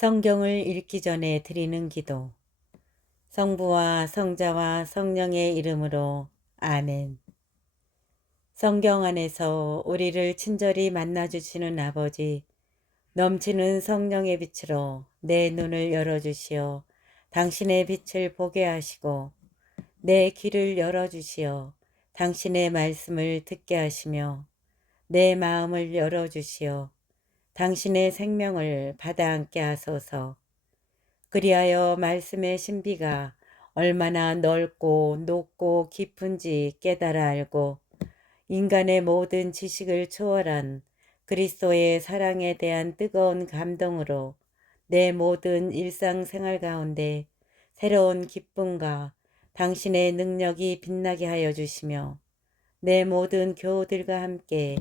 성경을 읽기 전에 드리는 기도. 성부와 성자와 성령의 이름으로 아멘. 성경 안에서 우리를 친절히 만나주시는 아버지, 넘치는 성령의 빛으로 내 눈을 열어주시어 당신의 빛을 보게 하시고 내 귀를 열어주시어 당신의 말씀을 듣게 하시며 내 마음을 열어주시어 당신의 생명을 받아 안게 하소서. 그리하여 말씀의 신비가 얼마나 넓고 높고 깊은지 깨달아 알고 인간의 모든 지식을 초월한 그리스도의 사랑에 대한 뜨거운 감동으로 내 모든 일상생활 가운데 새로운 기쁨과 당신의 능력이 빛나게 하여 주시며 내 모든 교우들과 함께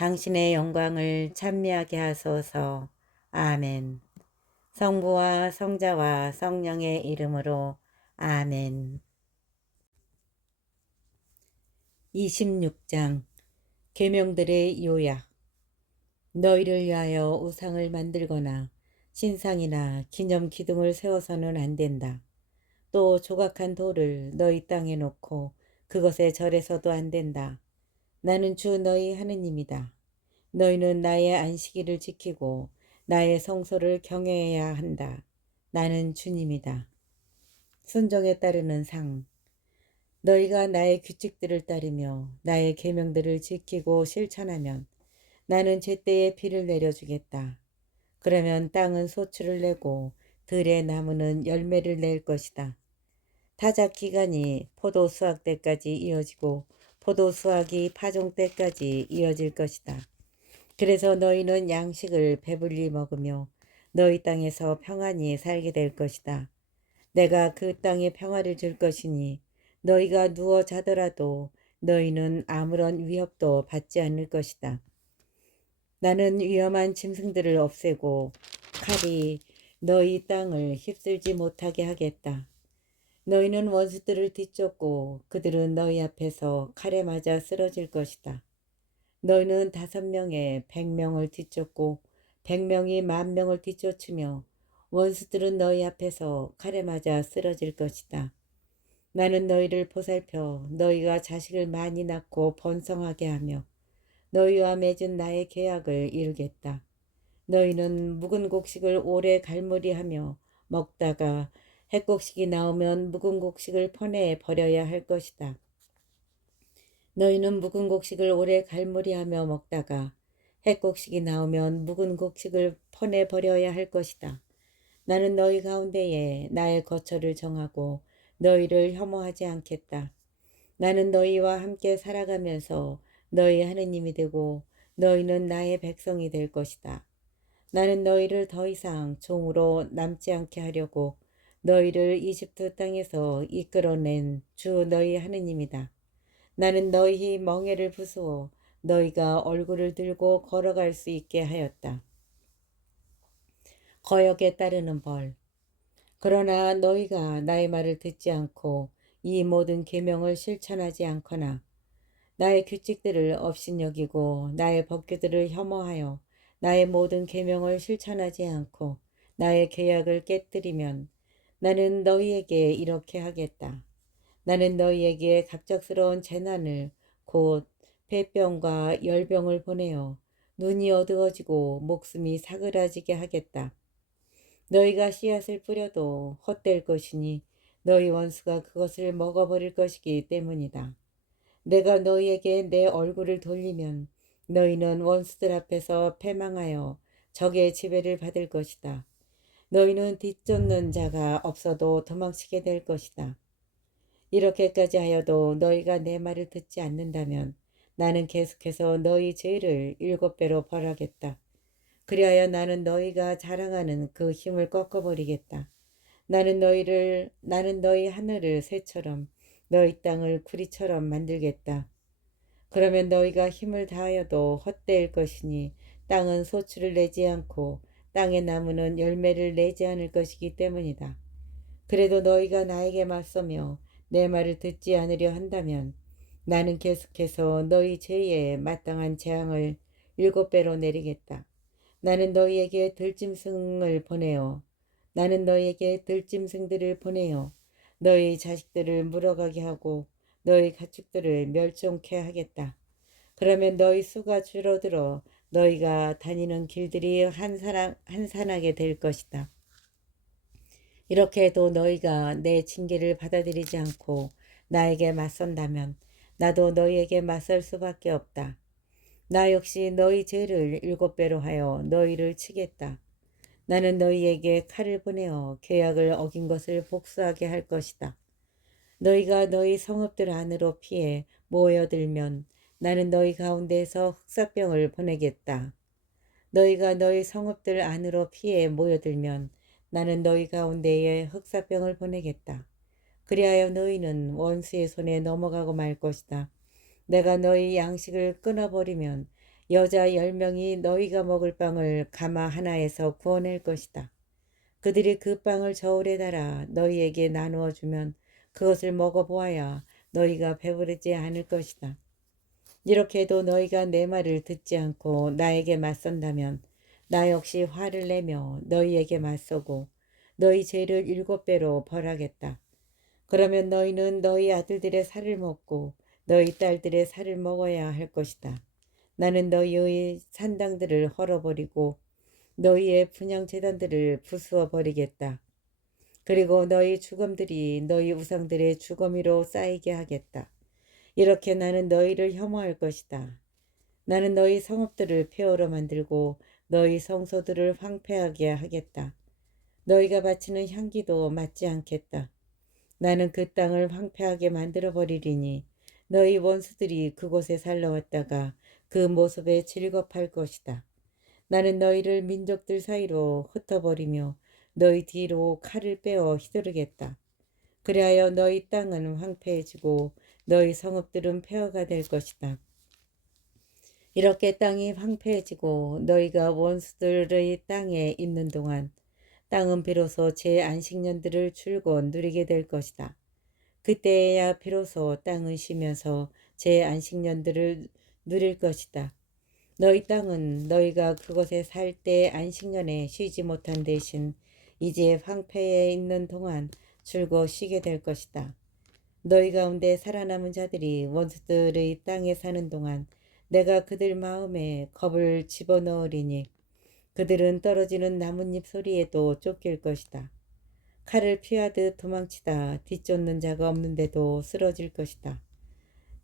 당신의 영광을 찬미하게 하소서. 아멘. 성부와 성자와 성령의 이름으로 아멘. 26장 계명들의 요약. 너희를 위하여 우상을 만들거나 신상이나 기념 기둥을 세워서는 안 된다. 또 조각한 돌을 너희 땅에 놓고 그것에 절해서도 안 된다. 나는 주 너희 하느님이다. 너희는 나의 안식일을 지키고 나의 성소를 경외해야 한다. 나는 주님이다. 순종에 따르는 상. 너희가 나의 규칙들을 따르며 나의 계명들을 지키고 실천하면 나는 제때에 비를 내려주겠다. 그러면 땅은 소출을 내고 들의 나무는 열매를 낼 것이다. 타작 기간이 포도 수확 때까지 이어지고 포도 수확이 파종 때까지 이어질 것이다. 그래서 너희는 양식을 배불리 먹으며 너희 땅에서 평안히 살게 될 것이다. 내가 그 땅에 평화를 줄 것이니 너희가 누워 자더라도 너희는 아무런 위협도 받지 않을 것이다. 나는 위험한 짐승들을 없애고 칼이 너희 땅을 휩쓸지 못하게 하겠다. 너희는 원수들을 뒤쫓고 그들은 너희 앞에서 칼에 맞아 쓰러질 것이다. 너희는 5명에 100명을 뒤쫓고 100명이 10,000명을 뒤쫓으며 원수들은 너희 앞에서 칼에 맞아 쓰러질 것이다. 나는 너희를 보살펴 너희가 자식을 많이 낳고 번성하게 하며 너희와 맺은 나의 계약을 이루겠다. 너희는 묵은 곡식을 오래 갈무리하며 먹다가 햇곡식이 나오면 묵은 곡식을 퍼내 버려야 할 것이다. 너희는 묵은 곡식을 오래 갈무리하며 먹다가 햇곡식이 나오면 묵은 곡식을 퍼내 버려야 할 것이다. 나는 너희 가운데에 나의 거처를 정하고 너희를 혐오하지 않겠다. 나는 너희와 함께 살아가면서 너희 하느님이 되고 너희는 나의 백성이 될 것이다. 나는 너희를 더 이상 종으로 남지 않게 하려고 너희를 이집트 땅에서 이끌어낸 주 너희 하느님이다. 나는 너희 멍에를 부수어 너희가 얼굴을 들고 걸어갈 수 있게 하였다. 거역에 따르는 벌. 그러나 너희가 나의 말을 듣지 않고 이 모든 계명을 실천하지 않거나 나의 규칙들을 업신여기고 나의 법규들을 혐오하여 나의 모든 계명을 실천하지 않고 나의 계약을 깨뜨리면 나는 너희에게 이렇게 하겠다. 나는 너희에게 갑작스러운 재난을 곧 폐병과 열병을 보내어 눈이 어두워지고 목숨이 사그라지게 하겠다. 너희가 씨앗을 뿌려도 헛될 것이니 너희 원수가 그것을 먹어버릴 것이기 때문이다. 내가 너희에게 내 얼굴을 돌리면 너희는 원수들 앞에서 패망하여 적의 지배를 받을 것이다. 너희는 뒤쫓는 자가 없어도 도망치게 될 것이다. 이렇게까지 하여도 너희가 내 말을 듣지 않는다면 나는 계속해서 너희 죄를 7배로 벌하겠다. 그리하여 나는 너희가 자랑하는 그 힘을 꺾어버리겠다. 나는 너희 하늘을 새처럼 너희 땅을 구리처럼 만들겠다. 그러면 너희가 힘을 다하여도 헛되일 것이니 땅은 소출을 내지 않고 땅의 나무는 열매를 내지 않을 것이기 때문이다. 그래도 너희가 나에게 맞서며 내 말을 듣지 않으려 한다면 나는 계속해서 너희 죄에 마땅한 재앙을 7배로 내리겠다. 나는 너희에게 들짐승을 보내어 나는 너희에게 들짐승들을 보내어 너희 자식들을 물어가게 하고 너희 가축들을 멸종케 하겠다. 그러면 너희 수가 줄어들어 너희가 다니는 길들이 한산하게 될 것이다. 이렇게 해도 너희가 내 징계를 받아들이지 않고 나에게 맞선다면 나도 너희에게 맞설 수밖에 없다. 나 역시 너희 죄를 7배로 하여 너희를 치겠다. 나는 너희에게 칼을 보내어 계약을 어긴 것을 복수하게 할 것이다. 너희가 너희 성읍들 안으로 피해 모여들면 나는 너희 가운데에서 흑사병을 보내겠다. 너희가 너희 성읍들 안으로 피해 모여들면 나는 너희 가운데에 흑사병을 보내겠다. 그리하여 너희는 원수의 손에 넘어가고 말 것이다. 내가 너희 양식을 끊어버리면 여자 10명이 너희가 먹을 빵을 가마 하나에서 구워낼 것이다. 그들이 그 빵을 저울에 달아 너희에게 나누어 주면 그것을 먹어보아야 너희가 배부르지 않을 것이다. 이렇게 해도 너희가 내 말을 듣지 않고 나에게 맞선다면 나 역시 화를 내며 너희에게 맞서고 너희 죄를 7배로 벌하겠다. 그러면 너희는 너희 아들들의 살을 먹고 너희 딸들의 살을 먹어야 할 것이다. 나는 너희의 산당들을 헐어버리고 너희의 분향재단들을 부수어 버리겠다. 그리고 너희 죽음들이 너희 우상들의 주거미로 쌓이게 하겠다. 이렇게 나는 너희를 혐오할 것이다. 나는 너희 성읍들을 폐허로 만들고 너희 성소들을 황폐하게 하겠다. 너희가 바치는 향기도 맞지 않겠다. 나는 그 땅을 황폐하게 만들어 버리리니 너희 원수들이 그곳에 살러 왔다가 그 모습에 즐겁할 것이다. 나는 너희를 민족들 사이로 흩어버리며 너희 뒤로 칼을 빼어 휘두르겠다. 그리하여 너희 땅은 황폐해지고 너희 성읍들은 폐허가 될 것이다. 이렇게 땅이 황폐해지고 너희가 원수들의 땅에 있는 동안 땅은 비로소 제 안식년들을 줄곧 누리게 될 것이다. 그때야 비로소 땅은 쉬면서 제 안식년들을 누릴 것이다. 너희 땅은 너희가 그곳에 살 때 안식년에 쉬지 못한 대신 이제 황폐해 있는 동안 줄곧 쉬게 될 것이다. 너희 가운데 살아남은 자들이 원수들의 땅에 사는 동안 내가 그들 마음에 겁을 집어넣으리니 그들은 떨어지는 나뭇잎 소리에도 쫓길 것이다. 칼을 피하듯 도망치다 뒤쫓는 자가 없는데도 쓰러질 것이다.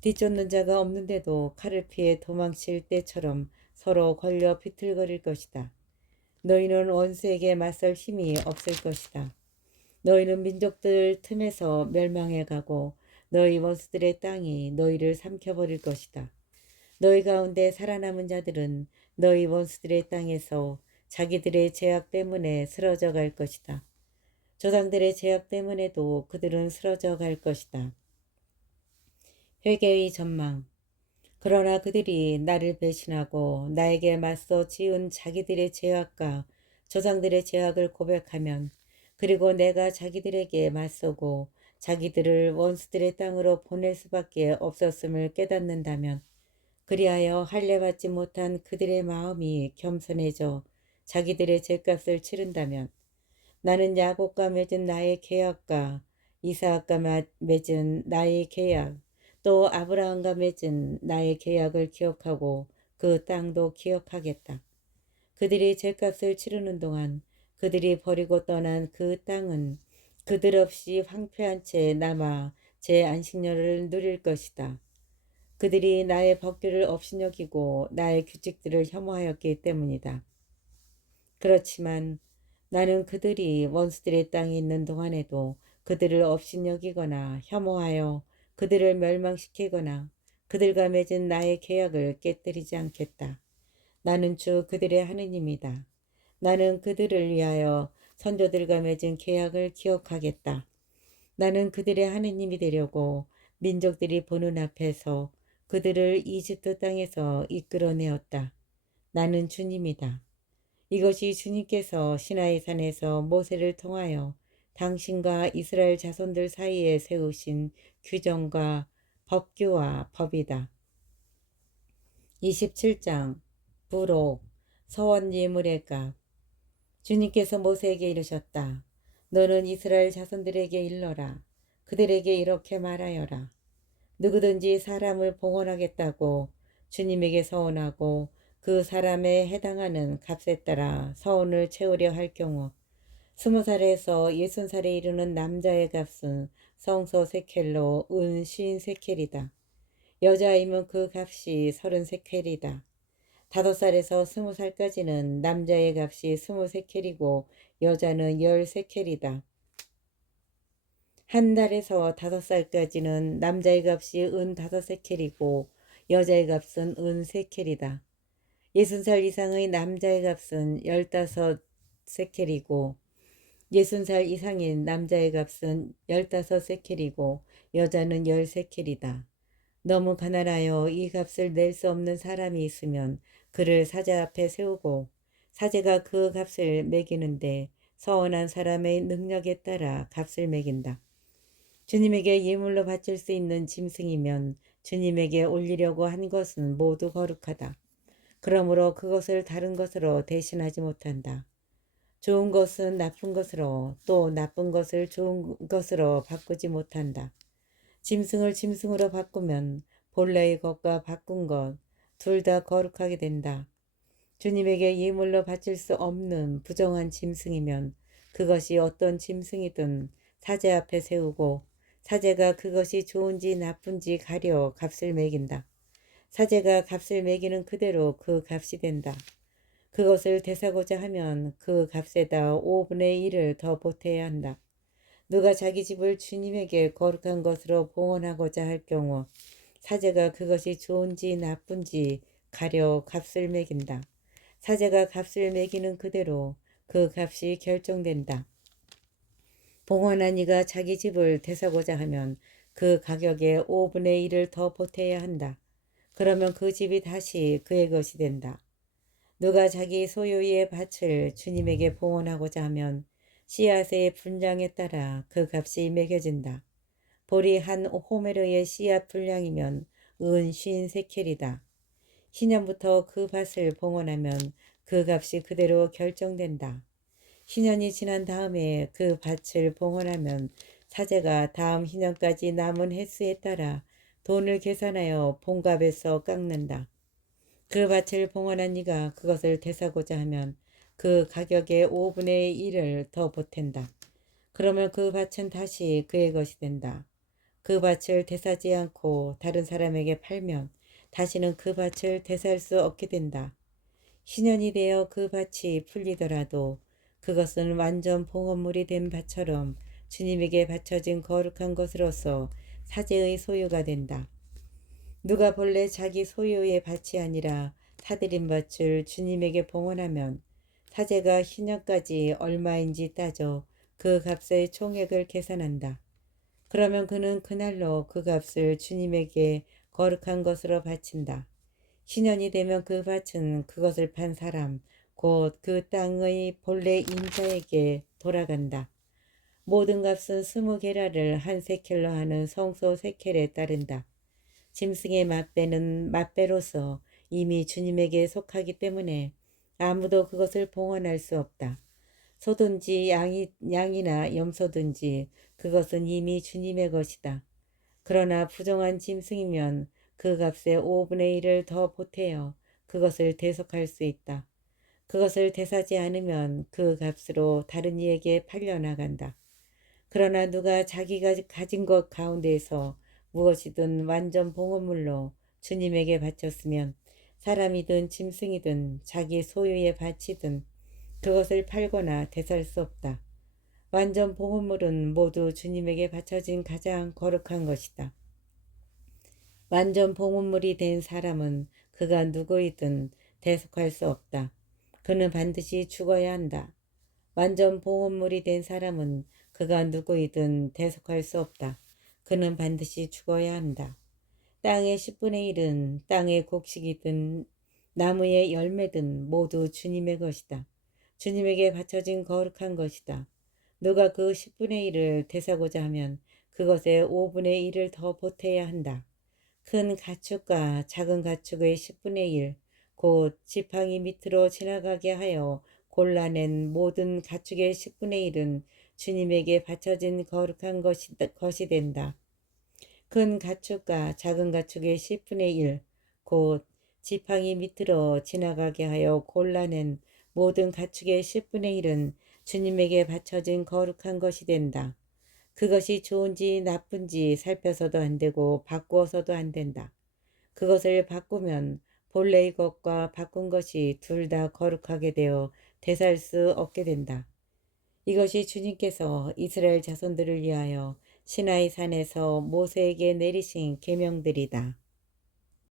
뒤쫓는 자가 없는데도 칼을 피해 도망칠 때처럼 서로 걸려 비틀거릴 것이다. 너희는 원수에게 맞설 힘이 없을 것이다. 너희는 민족들 틈에서 멸망해 가고 너희 원수들의 땅이 너희를 삼켜버릴 것이다. 너희 가운데 살아남은 자들은 너희 원수들의 땅에서 자기들의 죄악 때문에 쓰러져 갈 것이다. 조상들의 죄악 때문에도 그들은 쓰러져 갈 것이다. 회개의 전망. 그러나 그들이 나를 배신하고 나에게 맞서 지은 자기들의 죄악과 조상들의 죄악을 고백하면 그리고 내가 자기들에게 맞서고 자기들을 원수들의 땅으로 보낼 수밖에 없었음을 깨닫는다면 그리하여 할례받지 못한 그들의 마음이 겸손해져 자기들의 죄값을 치른다면 나는 야곱과 맺은 나의 계약과 이삭과 맺은 나의 계약 또 아브라함과 맺은 나의 계약을 기억하고 그 땅도 기억하겠다. 그들이 죄값을 치르는 동안 그들이 버리고 떠난 그 땅은 그들 없이 황폐한 채 남아 제 안식년을 누릴 것이다. 그들이 나의 법규를 업신여기고 나의 규칙들을 혐오하였기 때문이다. 그렇지만 나는 그들이 원수들의 땅에 있는 동안에도 그들을 업신여기거나 혐오하여 그들을 멸망시키거나 그들과 맺은 나의 계약을 깨뜨리지 않겠다. 나는 주 그들의 하느님이다. 나는 그들을 위하여 선조들과 맺은 계약을 기억하겠다. 나는 그들의 하느님이 되려고 민족들이 보는 앞에서 그들을 이집트 땅에서 이끌어내었다. 나는 주님이다. 이것이 주님께서 시나이 산에서 모세를 통하여 당신과 이스라엘 자손들 사이에 세우신 규정과 법규와 법이다. 27장 부록 서원 예물의 값. 주님께서 모세에게 이르셨다. 너는 이스라엘 자손들에게 일러라. 그들에게 이렇게 말하여라. 누구든지 사람을 봉헌하겠다고 주님에게 서원하고 그 사람에 해당하는 값에 따라 서원을 채우려 할 경우 20살에서 60살에 이르는 남자의 값은 성소 세켈로 은 50세켈이다. 여자이면 그 값이 30세켈이다. 5살에서 20살까지는 남자의 값이 20세켈이고 여자는 10세켈이다. 한 달에서 5살까지는 남자의 값이 은 5세켈이고 여자의 값은 은 3켈이다. 60살 이상의 남자의 값은 15세켈이고 60살 이상인 남자의 값은 15세켈이고 여자는 10세켈이다. 너무 가난하여 이 값을 낼 수 없는 사람이 있으면 그를 사제 앞에 세우고 사제가 그 값을 매기는데 서원한 사람의 능력에 따라 값을 매긴다. 주님에게 예물로 바칠 수 있는 짐승이면 주님에게 올리려고 한 것은 모두 거룩하다. 그러므로 그것을 다른 것으로 대신하지 못한다. 좋은 것은 나쁜 것으로 또 나쁜 것을 좋은 것으로 바꾸지 못한다. 짐승을 짐승으로 바꾸면 본래의 것과 바꾼 것 둘 다 거룩하게 된다. 주님에게 예물로 바칠 수 없는 부정한 짐승이면 그것이 어떤 짐승이든 사제 앞에 세우고 사제가 그것이 좋은지 나쁜지 가려 값을 매긴다. 사제가 값을 매기는 그대로 그 값이 된다. 그것을 대사고자 하면 그 값에다 5분의 1을 더 보태야 한다. 누가 자기 집을 주님에게 거룩한 것으로 봉헌하고자 할 경우 사제가 그것이 좋은지 나쁜지 가려 값을 매긴다. 사제가 값을 매기는 그대로 그 값이 결정된다. 봉헌한 이가 자기 집을 되사고자 하면 그 가격의 5분의 1을 더 보태야 한다. 그러면 그 집이 다시 그의 것이 된다. 누가 자기 소유의 밭을 주님에게 봉헌하고자 하면 씨앗의 분량에 따라 그 값이 매겨진다. 보리 한 호메르의 씨앗 분량이면 은 50세켈이다. 신년부터 그 밭을 봉헌하면 그 값이 그대로 결정된다. 신년이 지난 다음에 그 밭을 봉헌하면 사제가 다음 희년까지 남은 횟수에 따라 돈을 계산하여 본값에서 깎는다. 그 밭을 봉헌한 이가 그것을 되사고자 하면 그 가격의 5분의 1을 더 보탠다. 그러면 그 밭은 다시 그의 것이 된다. 그 밭을 되사지 않고 다른 사람에게 팔면 다시는 그 밭을 되살 수 없게 된다. 신년이 되어 그 밭이 풀리더라도 그것은 완전 봉헌물이 된 밭처럼 주님에게 바쳐진 거룩한 것으로서 사제의 소유가 된다. 누가 본래 자기 소유의 밭이 아니라 사들인 밭을 주님에게 봉헌하면 사제가 희년까지 얼마인지 따져 그 값의 총액을 계산한다. 그러면 그는 그날로 그 값을 주님에게 거룩한 것으로 바친다. 신년이 되면 그 밭은 그것을 판 사람, 곧 그 땅의 본래 임자에게 돌아간다. 모든 값은 20게라를 한 세켈로 하는 성소 세켈에 따른다. 짐승의 맛배는 맛배로서 이미 주님에게 속하기 때문에 아무도 그것을 봉헌할 수 없다. 소든지 양이나 염소든지 그것은 이미 주님의 것이다. 그러나 부정한 짐승이면 그 값의 5분의 1을 더 보태어 그것을 대속할 수 있다. 그것을 대사지 않으면 그 값으로 다른 이에게 팔려나간다. 그러나 누가 자기가 가진 것 가운데에서 무엇이든 완전 봉헌물로 주님에게 바쳤으면 사람이든 짐승이든 자기 소유의 밭이든 그것을 팔거나 되살 수 없다. 완전 봉헌물은 모두 주님에게 바쳐진 가장 거룩한 것이다. 완전 봉헌물이 된 사람은 그가 누구이든 대속할 수 없다. 그는 반드시 죽어야 한다. 완전 봉헌물이 된 사람은 그가 누구이든 대속할 수 없다. 그는 반드시 죽어야 한다. 땅의 10분의 1은 땅의 곡식이든 나무의 열매든 모두 주님의 것이다. 주님에게 바쳐진 거룩한 것이다. 누가 그 10분의 1을 되사고자 하면 그것의 5분의 1을 더 보태야 한다. 큰 가축과 작은 가축의 10분의 1, 곧 지팡이 밑으로 지나가게 하여 골라낸 모든 가축의 10분의 1은 주님에게 바쳐진 거룩한 것이 된다. 큰 가축과 작은 가축의 10분의 1, 곧 지팡이 밑으로 지나가게 하여 골라낸 모든 가축의 10분의 1은 주님에게 바쳐진 거룩한 것이 된다. 그것이 좋은지 나쁜지 살펴서도 안 되고 바꾸어서도 안 된다. 그것을 바꾸면 본래의 것과 바꾼 것이 둘 다 거룩하게 되어 되살 수 없게 된다. 이것이 주님께서 이스라엘 자손들을 위하여 시나이 산에서 모세에게 내리신 계명들이다.